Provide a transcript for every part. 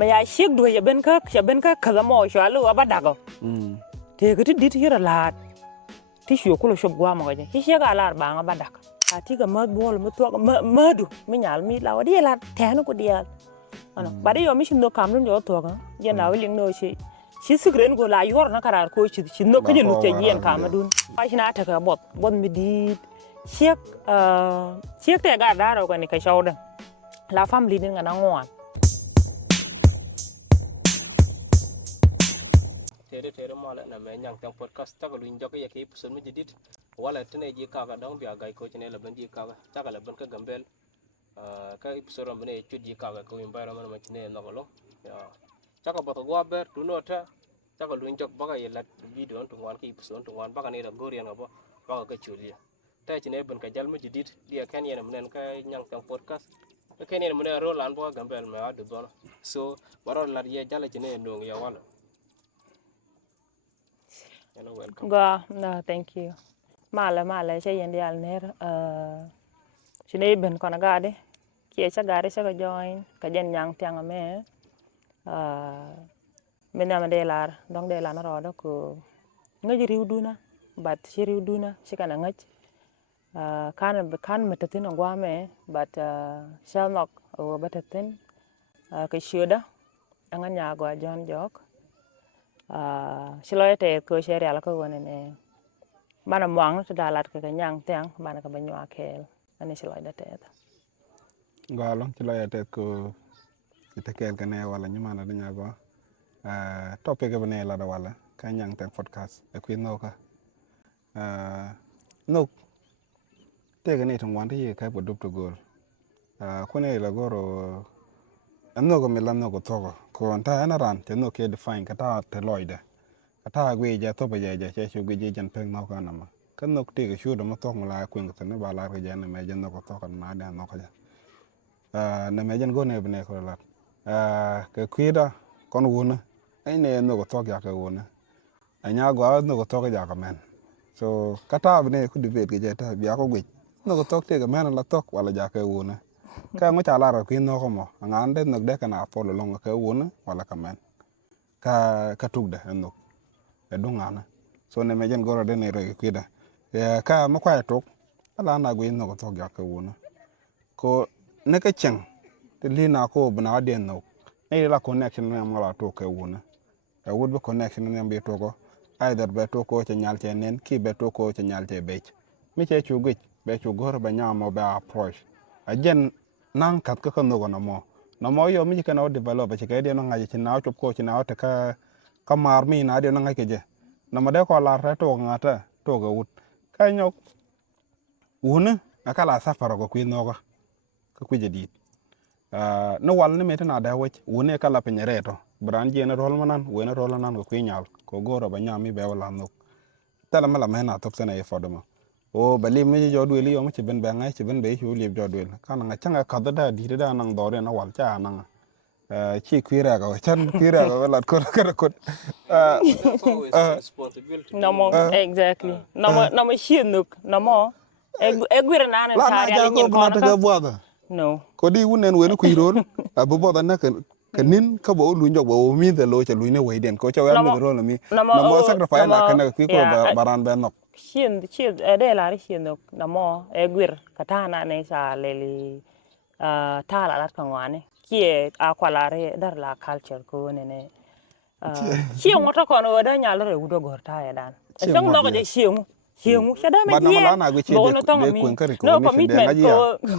ma ya shek do ya ben ka kala mo shalu abadago te gati dit hira lat ti shu ko shob gwa ma ga ti shega lar ba nga badak ati ga mad bol mu to madu mi nyal mi la wadi la tanu ko dia ano bari yo mi shin do kam no to ga je na wili no shi sigren go la yor na karar ko shi no ka lu te yen kam dun ai na ta ka bot mi dit shek te ga daro ga ni ka shawda la family din ga na ngwan tere mala na me nyang tang podcast ta ko luin jok ya ke episode mi jidit wala tene ji ka ga dong bia gai ko chene la ban ji ka ga ta ga la ban ka gambel ka episode ram ne chu ji ka ga ko environment ma chene no ko lo ya ta ka boto gwa ber tu no ta ko luin jok ba ga yelat video to wan ki episode to wan ba ga ne da gorian ga ba ga chu li ta chene ban ka jal mi jidit dia kan yena men ka nyang tang podcast ka ken yena men ro lan ba gambel me adu don so baro la ye jala chene no ya wala. Go, no, thank you. Mala, siya yan di alner. Sinay ben ko na gade. Kiya siya gade siya ka join. Kajan yang tiang ame. Mena madelar, dong delar na roda ko. Ngaji riuduna, but si riuduna si kana ngaj. Kan matatin ang guame, but siya nok o batatin. Kay siyuda, ang anya gwa John Jok. Siloy te ko share ala ko wonene bana moang to dalat ka nyang tiang bana ka banyo akel ani siloy da te galon siloy te ko ite kel kane wala nyuma na nya go topic bane la da wala ka nyang te podcast e ku no ka no te gane tong wan te ka bo dup to gol ko ne la goro anno go melan no go togo ko anta ana ran te no ke define kata te loide kata gwe ja to ba ja che shu gwe jan peng no kana ma kan no te ga shu do mo to ngla ku ngata ne ba la ga ja ne me jan no go to kan na da no ka ja ne me jan go ne bne ko la ke kwida kon wona ai ne no go to ga ka wona anya go no go to ga ka men so kata bne ku debate ga ja ta bi ko gwe no go to te ga men la to wala ja ka wona ka ngo chala ra kuin no ko ngande no de kana polo longa ka wona wala kamen ka tugde no e dungana so ne mejen goro de ne re kwida ka ma kwa tok ala na go no ko to ga ka wona ko ne ka chen te lina ko bna de no ne la connection ne ma la to ka wona e would be connection ne be to ko either be to ko che nyal che nen ki be to ko che nyal che be mi che chu gwi be chu goro ba nyamo ba approach ajen nang kat ka no na mo yo mi ka no develop che ka de no ngaje na chop ko na ta ka mar mi na de no ngaje je na mo de ko la ra to ngata to ga wut ka nyok wuna akala safara ko kuin no ka ku je dit no wal ne meta na da wech wuna kala pe nyere to bran je na rol manan we na rol nan ko kuin nyal ko goro ba nyami be wala no tala mala me na top sene e fodoma o bali mi jodwe li yo mi ben ba ngai ben be hu li jodwe kana nga changa ka da di da nang dore na wal cha nang chi kwira ga chan kwira ga la ko no mo exactly no mo shinuk no mo gwira na na tari ali nyin ko na no ko di wunen we no kwiro abu boda na kanin ka bo lu njog bo mi de lo cha lu ne we den ko cha wa mi ro mi na mo sacrifice na kana ku ko baran be no Shin de la shin no mo gwir katana ne sa leli tala lat kangwane kie akwalare dar la culture ko ne chi ngoto kono da nyalo re udo gorta ya dan sing no je shiengu shada me je bo no tonga mi no commitment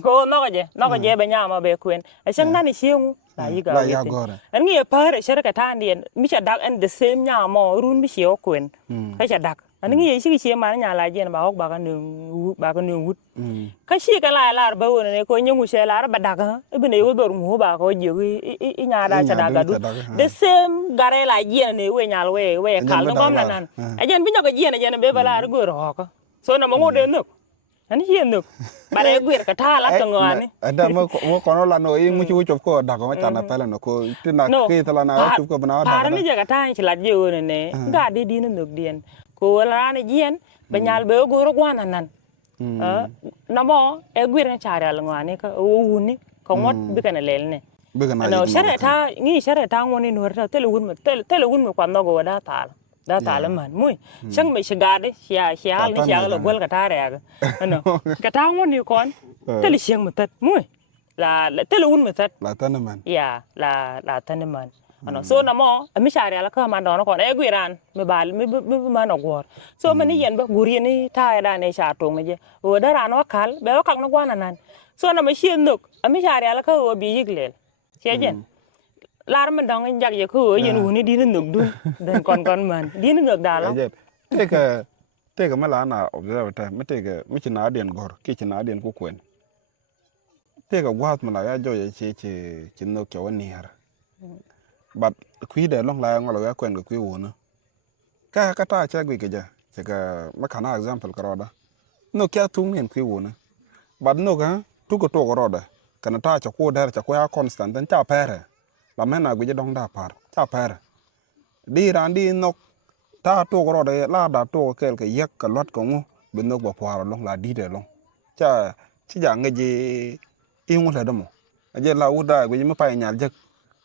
ko no je be nyama be kwen sing nani shiengu la yiga an ngi pare shere ka tandien mi cha dak and the same nyama run mi shio kwen ka cha dak an ngi shi chi ma nya la je ba ok ba ka nu wut ka shi ka la ba wona ne ko nyu she la ba dak ibne yo dor mu ba ko je i nya da cha daga du the same gare la je ne we nya we kal no bam nan ajen bi nya ko je ne be bala go ro ko so na mo de no ani hien no bare gwir ka ta la to ngani ada mo ko no la no i mu chu chop ko da ko cha na pele no ko tina ke tala na chu ko bana da ni je ka ta chi la je wona ne ga de di no dien ko la ne jien be nyal be go ro gwana nan na mo e gwir na cha ra la ngani ka o wuni ko ngot bi kana lel ne bigana ano shara ta ngi shara ta ngoni no ta tele wun me kwando go da ta man muy shang me shigade shi hal ni shi gol ka tare ya ano ka ta ngoni kon tele shang me tat muy la tele wun me tat la tan man ya la tan man ano so na mo mi share la ka man don ko e gwiran me bal mi man ogor so man yen ba guri ni ta da ne sha to nge o da ran wa kal be wa kak na gwana nan so na me shi nduk mi share la ka o bi yiglel shejen lar man dong jak ye ko yen woni di nduk dun den kon man di nduk da lo teka mala na observe ta mi china den gor ki china den ku kwen teka gwat mala ya jo ye che no ke woni har but kui de long la ngolo ya kwen kui wona ka ta cha gwi ke ja che ka makana example karoda no kya tung nen kui wona but no ga tu ko to roda kana ta cha ko dar cha ko ya constant den cha pere la mena gwi dong da par cha pere di ran di no ta to roda la da to kel ke yek ka lot ko ngu be no bo par long la di de long cha chi ja ngeje ingu le damo aje la uda gwi ma pa nyal jek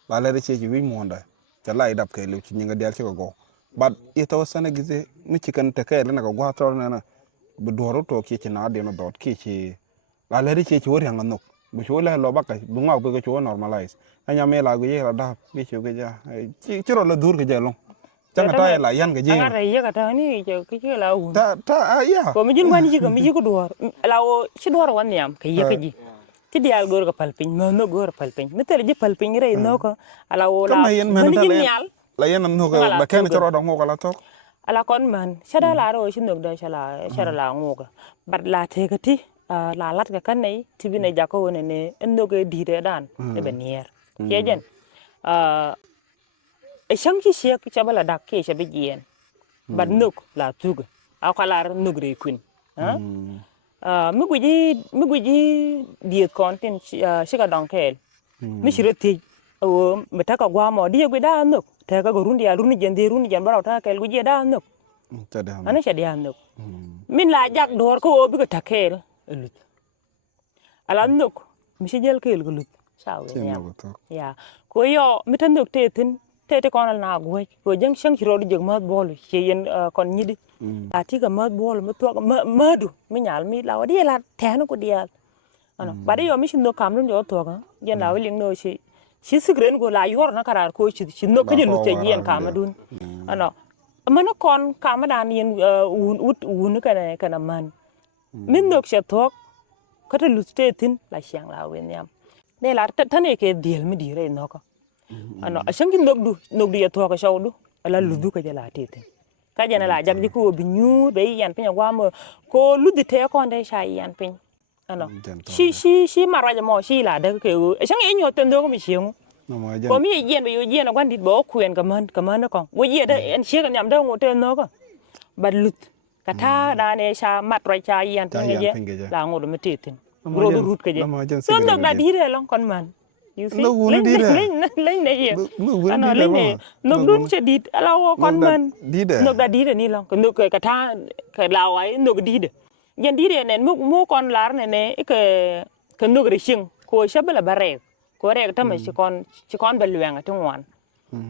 la le che chi wi monda cha lai dap ke lu chi nga del chi go but ito sana gize mi chi kan te ke le na go gwa tro na bu doro to ki chi na de no dot ki chi la le che chi wori ngano bu cho le lo ba ka bu ngak bu ko normalize anya me la go ye la da bi chu ge ja chi ro la dur ge ja long changa ta la yan ge ji aga ye ka ta ni ke la un ta ya ko mi jin wani ji ko mi ji ko dor la o chi dor wan yam ke ye ke ji ti dial gor ko palpin no gor palpin mi tere ji palpin re no ko ala o la ni ji nyal la yan no ko ba ken choro do ngo la to ala kon man shada la ro shi no da shara la ngo ko bat la te ka ti la lat ka kan nei ti bi ne jako woni ne en no ge di de dan e be nier ye jen e shang ki she ki chabala dak ke she be jen bat nuk la tuga akala nuk re kun ha mi guji diet kontin shiga donkel mi shirati o metaka gwa mo die gwi da nuk ta ka gorundi ya runi jen bara ta kel guji da nuk ana she dia nuk min la jak dor ko bi ka takel lut ala nuk mi shi jel kel lut sawe ya ko yo mi tan nuk tetin tete konal na gwe ko jeng shang shiro di jeg mat bol she yen kon nyidi ati ka mat bol mi to madu mi nyal mi la wadi la teno ko dial ano bade yo mi shindo kamlun yo to ga yen la wling no shi sigren go la yor na karar ko shi no kje lu te yen kamadun ano mana kon kamadan yen un kana man min nok she tok kata lu tetin la shang la wen yam ne la tane ke diel mi dire no ko ano ashangi nogdu ya to ka shawdu ala ludu ka jala tete ka jana la jagdi ko bi nyu be yan pinya gwamo ko ludi te ko ndey sha yan pin ano shi maraja mo shi la da ke ashangi enyo tendo ko mi shengu ko mi yen be yo yen gwandit bo kuen ka man ko wo ye da en shi ka nyam da ngote no ko bad lut kata da ne sha matra cha yan pin ge la ngodo mi tetin gro du rut ka je so ndok da dire long kon man you see lên này gì anh nói lên này nộp đúng chưa đi lao con mình nộp đã đi rồi ní long nộp cái tha cái lao ấy nộp đi được nhân đi rồi này mua con lá này này cái nộp cái xương cô sắp là bà rẻ cô rẻ cái mà chỉ con bà luyện ở trong ngoan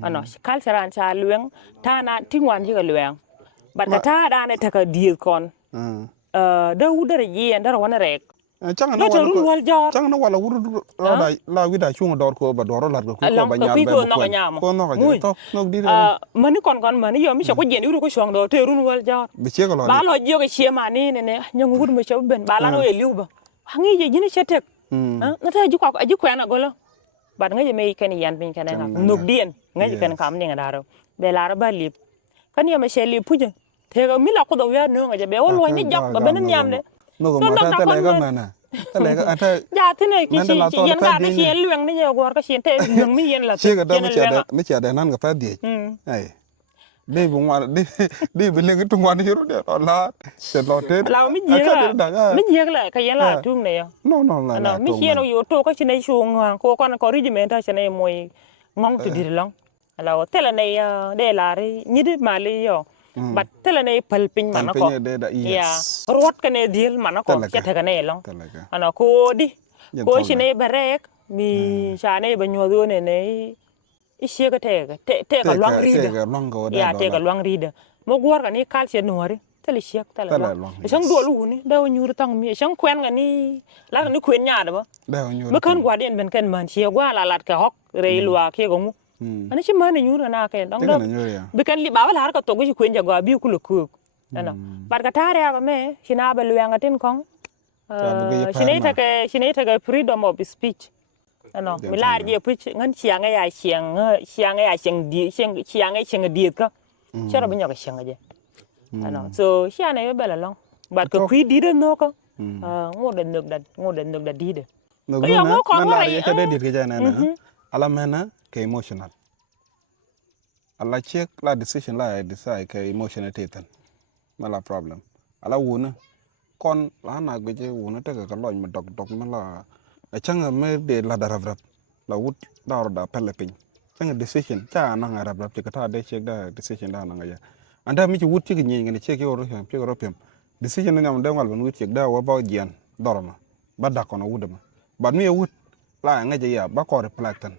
anh nói khai ra cha luyện tha naที่ngoan chỉ cái luyện bạn cái tha đa này thà cái đi con đâu đó là gì anh đó là quan rẻ chang na wala wuru la wida chunga dor ko ba doro lat ko ba nyal ba ko no ga to no di mani kon mani yo mi ko jen uru ko shong do te run wal jor bi che ko lo ba lo jo ke che ma ni ne nyong wud me che ben ba la no e liu ba hangi je jini che tek na ta ju ko aju ko na golo ba nga je me ken yan bin ken na nok dien nga je ken kam ni nga daro be la ba lip kan yo me che li puje te ga mi la ko do ya no nga je be wo ni jak ba ben nyam de no ko ma ta le ga mana ta le ga ata ja te ne ki chi yen ga ke yen luang ni je gor ka chen te luang mi yen la che ga da mi che da nan ga fa di ai de bu ngwa de bi le ga tu ngwa ni ro de la se lo te la mi je la ka yen la tung ne yo no la mi che no yo to ka chi nei shu ngwa ko kon ko regiment ta che nei moy ngong tu di long la o te la nei de la ri ni de ma li yo bat tele ne palpin mana ko ya rot kane deal mana ko chete kane long ana ko di ko shine barek mi shane ba nyodo ne ishe ka te ka long rida ya te ka long rida mo gwar ka ni calcium nori tele shek tele long shang do lu ni da nyur tang mi shang kwen ga ni la ni kwen nya da ba mo kan gwa den ben kan man she gwa la lat ka hok re lwa ke go mu ani chi man nyur na ke dong do be kan li ba la ka to go kwen ja gwa bi ku lu ku ana bar ka tare ga me shina ba lu nga tin kong shine ta ga freedom of speech ano milar je puch ngan chianga ya chiang di ka chara binyo ka chianga je ano so chiana be la long but ko kwi di de no ko ngode nuk da di de no go na ya ka de di ke jana na ala mena ke emotional ala check la decision la decide ke emotional tetan mala problem ala wuna kon la na gbe je wuna te ka loñ ma dog mala changa me de la da rab la wut da pelle pin changa decision cha na nga rab te ka de check da decision da na nga ya anda mi ci wut ci ngi ngene check yo ro ci ro pem decision na ngam de wal ban wut check da wa ba jian dorma ba da kono wudama ba mi wut la nga je ya ba ko reflect tan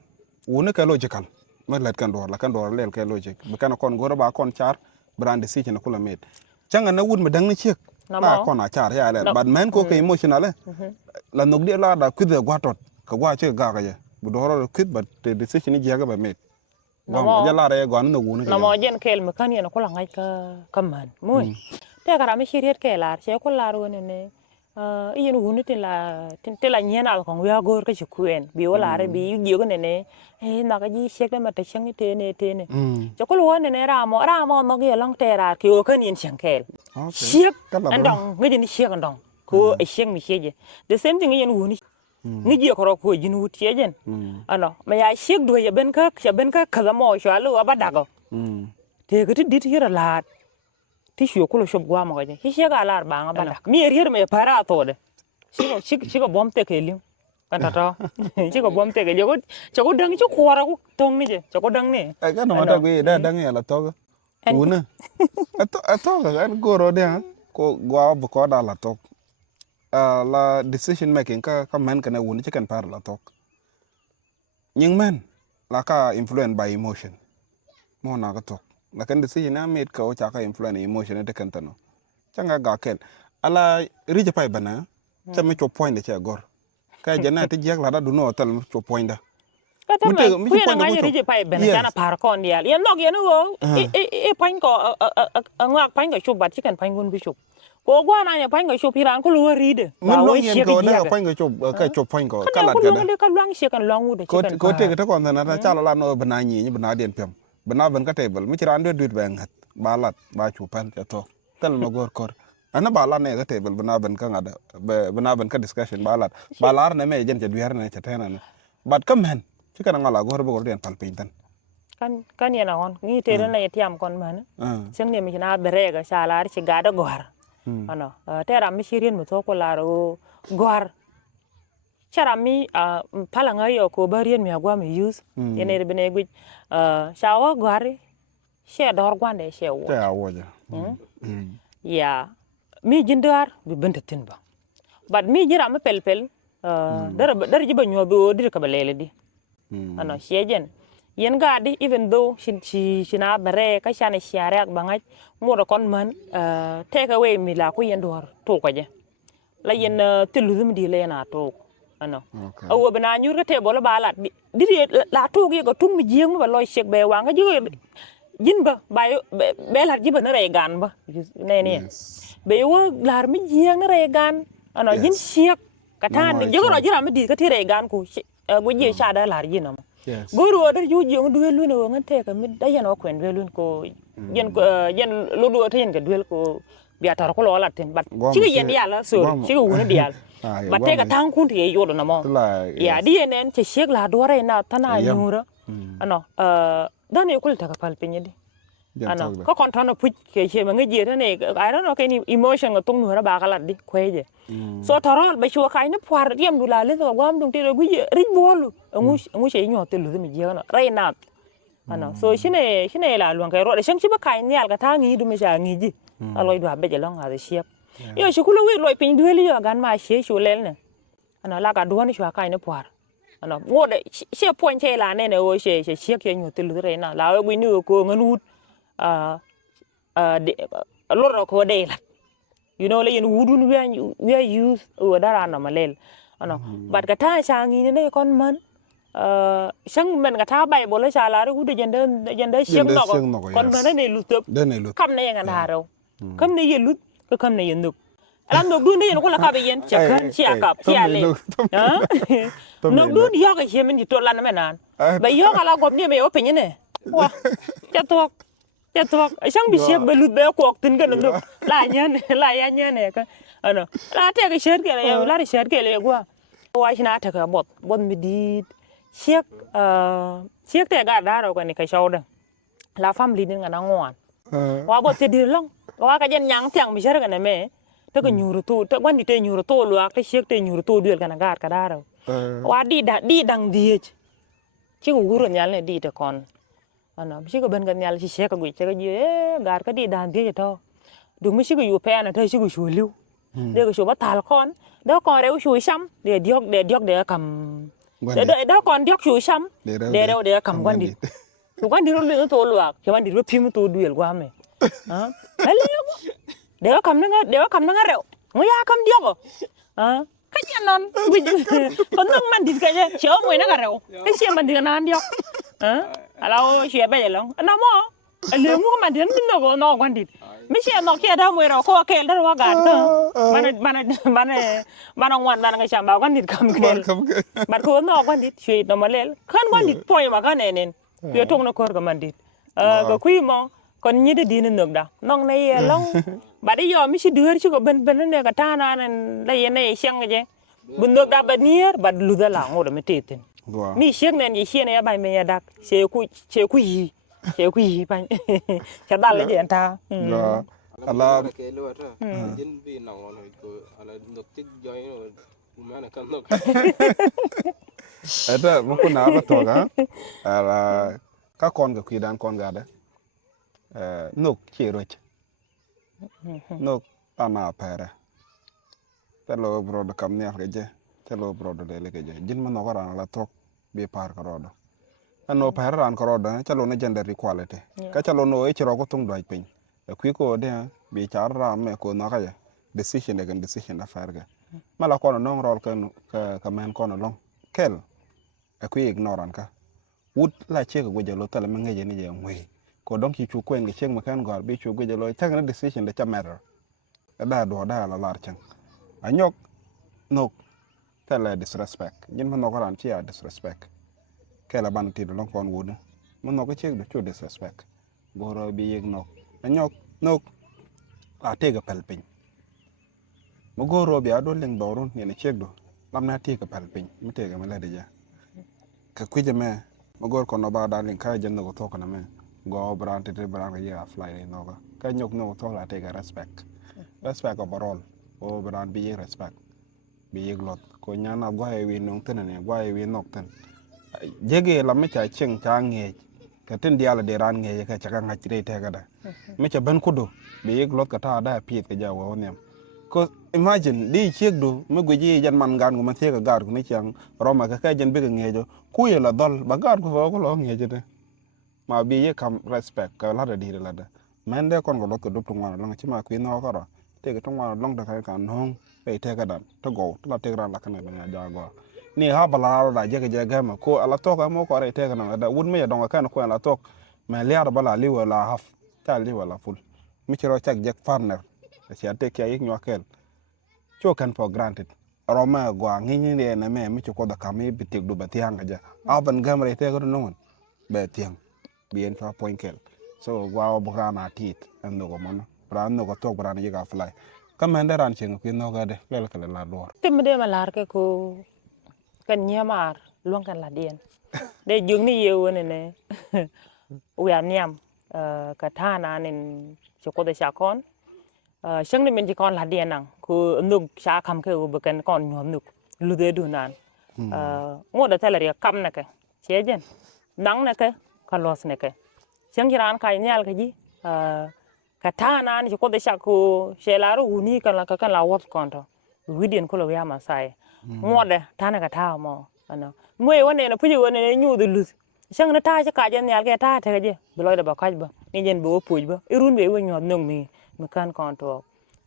wuna ka logical ma let kan dor lel ka logic ba kana kon goro ba kon char brand decision ko la met changa na wut ma dang ni check la kon a char ya le ba men ko ke emotional la nok de la da kude gwatot ka gwa che ga ga ya bu do kut ba te decision ni jaga ba met gom ja la re gon no wuna na mo jen kel me kan yana ko la ngai ka man moy te kara me shiriet ke lar che ko lar woni ne yen wunu tin la nyena ko ya gor ka chukuen bi wala re bi gi ko ne na ka ji shek ma te chang te ne cho ko woni ne ra mo no ge long te ra ki o kan yin chang kel shek andong ngi ni shek andong ko shek mi sheje the same thing yen wuni ngi ji ko ro ko jin wut shejen ano ma ya shek do ya ben ka kala mo sha lu ba dago te ko ti dit hira lat ti shu ko lo shob gwa mo ga hi shega lar ba nga ba mi yer me para to de shigo bom te ke lim kan ta to shigo bom te ke jo ko dang chu ko ra ko tong ni je jo ko dang ni ka no ta gwe da dang ya la to una ato ga go ro de ko gwa bu ko da la to la decision making ka man kana wuni ci kan par la to nying man la ka influenced by emotion mo na ka to la kan decision na made ka o cha ka influence emotion te kan tano changa ga kel ala rije pay bana cha me cho point de cha gor ka jana te jek la da du no tal cho point da kata me ku na ngai rije pay bana chana par kon dial yen nog yen go e point ko ngwa point ko chubat chicken point gun bi chup ko gwa na nya point ko chup iran ko lu ride ba wo yen ko da point ko chup ka chup point ko kala ga ka luang she kan luang wude chicken ko te ta kon na ta cha la no bana ni bana den pem bana ban ka table mi tiran do dut ba ngat ba lat ba chupan cha to tal no gor kor ana ba la ne ka table bana ban ka ngada bana ban ka discussion ba lar ne me jen cha duer ne cha tena ne but come hen ci kana ngala gor bo den pal pintan kan yana on ngi te na yetiam kon man seng ne mi na berega sala ci gada gor ano te ra mi shirin mo to ko laro gor charami pala ngayo ko barien mi agwa mi use yene bene gu shawa gori she dor gwande she wo ta wo ja ya mi jindar bi benta tinba but mi jira ma pel dar jiba nyodo dir ka balele di ano shejen yen gadi even though she na bare ka shane share ak bangaj mo do kon man take away mi la ko yen dor to ko je la yen tiludum di le na to ano awo bana nyur ka te bolo balat di la to ge go tung mi jeng ba loy shek be wa nga jigo jin ba bayo be lar jiba na re gan ba ne be wo lar mi jeng na re gan ano jin shek katan jigo ro jira mi di ka ti re gan ko go je sha da lar jin am goro dar ju jeng duel lu no nga te ka mi da yen o kwen duel ko yen lu do te yen ka duel ko biya tar ko lo la ten bat ci yen yalla so ci ko woni dial ba te ka tan kun te yodo na mo ya di enen ci shek la do re na tana nyura ano dan e kul ta ka pal penye di ano ko kon tan pu ke che ma ngi je ne I don't know ke ni emotion ga tung nura ba kala di kweje so tarol ba shu kai ne puar diem du la le so gwam dung te gu je ri bolu ngu she nyo te lu mi je na re na ano so shine la luang kai ro de shang chi ba kai nyal ka ta ngi du me sha ngi ji aloi du be je long ha de shep yo shi kulu wi loi pin dueli yo gan ma she shu lel ne ano la ka duani shu kai ne puar ano ngode she ponche la ne ne o she ke nyu tilu re na la we ni ko nganut loro ko de la you know le yin wudun we are use o dara na malel ano but ka ta cha ngi ne kon man sang men ka ta bai bo le cha la ru de jende shek no kon man ne lu tok kam ne nga na ro kam ne ye lut ko kam ne ye nuk alam nok dun ne ko la ka be yen cha kan chi akap chi ale ha nok dun yo ka che men di to la na menan ba yo ka la gop ne be o pe ne wa cha tok sang bi shek be lut be ko tin ga nok la ya ne ka ano la te ka sher ke le la sher ke le gwa wa shi na ta ka bot mi di shek te ga da ro ka ni ka shaw da la family din ga na ngwan wa bot te di long wa ka jen nyang tiang bi sher ga na me te ka nyuru to te wan di te nyuru to lu ak te shek te nyuru to duel ga na ga ka da ro wa di dang di chi ku guro nyal ne di te kon ana bi ko ben ga nyal chi shek ga che ga ji gar ka di dang di to du mi shi ku yu pe na te shi ku shu liu de ko shu ba tal kon de ko re shu sham de diok de kam de kon diok shu sham de kam wan di tu kan di ro le to lu ak che wan di ro pim to duel gwa me ha hele de kam na rew mo ya kam dioko ka non wi kon nang man dit ka je che mo na ka rew ka che man dit na diok ala o che be le long na mo le mo man dit no wan dit mi che no ke da mo ro ko ke da wa ga ka mana wan na nga chamba wan dit kam ke bat ko no wan dit che no malel kan wan dit poy ma ka ne ye tong no kor ka man dit ga kui mo kon ñi de dina nok da nong ne ye long ba de yo mi ci deur ci ko ben ne ka tana nen la ye ne sheng je bu nok da ba nier ba lu da la ngodo me teten mi sheng nen ye shene ya bay me ya dak che ku yi ban cha dal je ta ala ke lo ta jin bi na ngono ko ala nok ti joy no mana kan nok eta mo ko na ba to ga ala ka kon ga kwi dan kon ga da nok chiroch nok ana pere telo brodo kam ne afreje telo brodo le ke je jin mo no ran la tok bi par ka rodo ano pere ran ka rodo telo na gender equality ka telo no e chiro ko tung doj pin kwi ko de bi char ra me ko na ka decision da fer ga mala ko no rol ka men ko no long kel kwi ignoran ka wut la che ko je lo tele me ngeje ni je ngwe ko donc ci kwen ge cheng makan gor bi chu ge lo tang na decision da chamer da do da la lar chang anyok nok tele disrespect nyin man no ran chi ya disrespect ke la ban ti do long kon wud man no ko che do chu disrespect goro bi yeg nok anyok nok a te ga pelpin mo goro bi ado leng dorun ni ne che do lam na te ga pelpin mi te ga mala de ja ka kuje me mo gor ko no ba da leng ka jen no to ko na me go brand ya fly no ga ka nyok no to la te ga respect overall o brand bi respect bi lot ko nyana gwa e wi no tan ne gwa e wi nok tan jege la me cha cheng cha nge ka tin dia la de ran nge ka cha ka ngachire te ga da me cha ban kudo bi lot ka ta da pi ka ja wo ne ko imagine di chek do me gwe jan man gan go man te ga gar ko ne chang roma ka jen bi ga nge jo ku ye la dol ba gar ko ko lo nge je de ma bi ye kam respect ka la da di la da men de kon go lot ko do tungwa la chi ma ku no ko ro te ga tungwa long da ka kan hong pe te ga dan to go la te ran la kana ba ja go ni ha bala da je ga ma ko ala to ka mo ko re te ga na da wud me ya don ka ko ala to ma liar bala li wala haf ta li wala ful mi ci ro tak je partner ci ate ke yik nyokel cho kan for granted roma gwa ngi ni ne me mi ci ko da kam bi tek do ba ti hanga ja aban gamre te ga no be tiang bien fa point kel so gwa brana tit an no go mon bran no go to bran yiga fly kamende ran cheng ku no ga de lel kala la dor tim de malar ke ko kan nyamar luang kan la dien de jung ni ye wona ne we anyam ka thana nen choko de shakon shang de men ji kon la dien nang ku nuk sha kam ke u bekan kon nyom nuk lu de du nan ngo da tele kam na ke chejen nang na ke ka los ne ke shang jiran ka nyal ke ji ka thana ni choko de shako shelaru uni kan la wop konto widien ko lo ya masai ngo de thana ka tha mo ana moy wone na puji wone ne nyudu lus sang na ta ka jan yal ke ta te je bloy da ba kaj ba ni jen bo puj ba irun be wo nyod nong mi kan kon to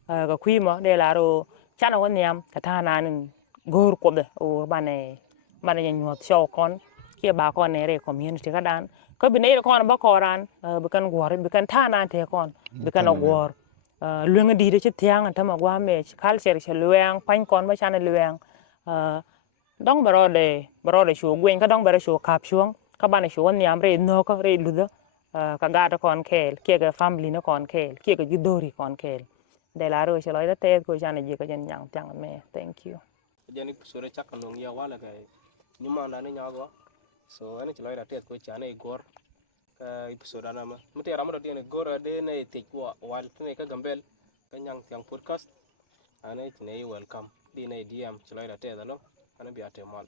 ga kuima de la ro chana won yam ka ta na nin gor ko be o bane nyod show kon ke ba kon ne re community ka dan ko bi ne kon ba koran bi kan gor bi kan ta na te kon bi kan gor luenga di de chi tiang ta ma gwa me culture che luang pan kon ba chana luang dong barode shu gwen ka dong bare shu kap shuang ka bane shu won yam re no ka re lu ka ga ta kon kel ke ga family no kon kel ke ga jidori kon kel de la ro che lo da te ko chana ji ka jen yang tang me thank you jani sore chak nong ya wala ga nyuma na ne nyago so ani chlo ira tet ko chana e gor ka episode na ma mute ramado tiene gor de ne te ko wal tene ka gambel ka nyang yang podcast ane tene welcome di ne dm chlo ira tet alo ana bi ate mal